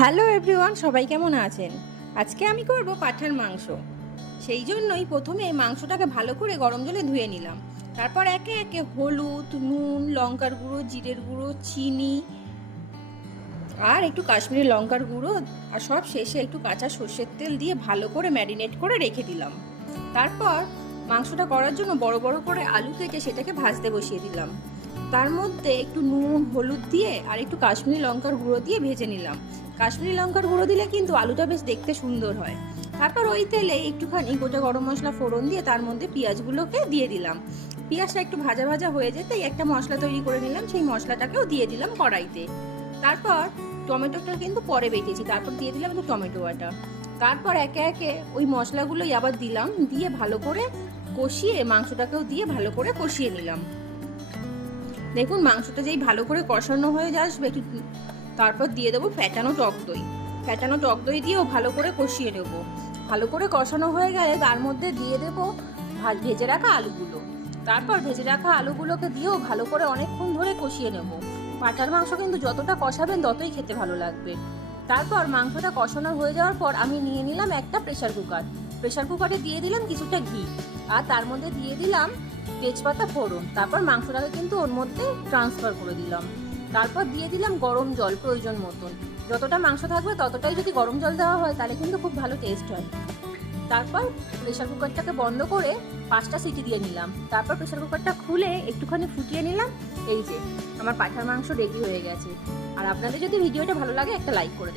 Hello everyone, সবাই কেমন আছেন? আজকে আমি করব পাঁঠার মাংস। সেই জন্যই প্রথমে মাংসটাকে ভালো করে গরম জলে ধুয়ে নিলাম। তারপর একে একে হলুদ, নুন, লঙ্কার গুঁড়ো, জিরের গুঁড়ো, চিনি আর একটু কাশ্মীরি লঙ্কার গুঁড়ো আর সব শেষে একটু কাঁচা সর্ষের তেল দিয়ে ভালো করে ম্যারিনেট করে রেখে দিলাম। তারপর মাংসটা করার জন্য বড় বড় করে আলু কেটে সেটাকে ভাজতে বসিয়ে দিলাম। তার মধ্যে একটু নুন, হলুদ দিয়ে আর একটু কাশ্মীরি লঙ্কার গুঁড়ো দিয়ে ভেজে নিলাম। কাশ্মীরি লঙ্কার গুঁড়ো দিলে কিন্তু আলুটা বেশ দেখতে সুন্দর হয়। তারপর ওই তেলে একটুখানি গোটা গরম মশলা ফোড়ন দিয়ে তার মধ্যে পেঁয়াজগুলোকে দিয়ে দিলাম। পেঁয়াজটা একটু ভাজা ভাজা হয়ে যেতেই একটা মশলা তৈরি করে নিলাম, সেই মশলাটাকেও দিয়ে দিলাম কড়াইতে। তারপর টমেটোটা কিন্তু পরে বেটেছি, তারপর দিয়ে দিলাম একটু টমেটো বাটা। তারপর একে একে ওই মশলাগুলোই আবার দিলাম, দিয়ে ভালো করে কষিয়ে মাংসটাকেও দিয়ে ভালো করে কষিয়ে নিলাম। দেখুন মাংসটা যেই ভালো করে কষানো হয়ে আসবে তারপর দিয়ে দেবো ফ্যাটানো টক দই। ফ্যাটানো টক দই দিয়েও ভালো করে কষিয়ে নেব। ভালো করে কষানো হয়ে গেলে তার মধ্যে দিয়ে দেবো ভেজে রাখা আলুগুলো। তারপর ভেজে রাখা আলুগুলোকে দিয়েও ভালো করে অনেকক্ষণ ধরে কষিয়ে নেব। পাঁঠার মাংস কিন্তু যতটা কষাবেন ততই খেতে ভালো লাগবে। তারপর মাংসটা কষানো হয়ে যাওয়ার পর আমি নিয়ে নিলাম একটা প্রেসার কুকার। প্রেসার কুকারে দিয়ে দিলাম কিছুটা ঘি আর তার মধ্যে দিয়ে দিলাম তেজপাতা ফোড়ন। তারপর মাংসটাকে কিন্তু ওর মধ্যে ট্রান্সফার করে দিলাম। তারপর দিয়ে দিলাম গরম জল প্রয়োজন মতন। যতটা মাংস থাকবে ততটাই যদি গরম জল দেওয়া হয় তাহলে কিন্তু খুব ভালো টেস্ট হয়। তারপর প্রেসার কুকারটাকে বন্ধ করে 5টা সিটি দিয়ে নিলাম। তারপর প্রেসার কুকারটা খুলে একটুখানি ফুটিয়ে নিলাম। এই যে আমার পাঁঠার মাংস রেডি হয়ে গেছে। আর আপনাদের যদি ভিডিওটা ভালো লাগে একটা লাইক করে দেবেন।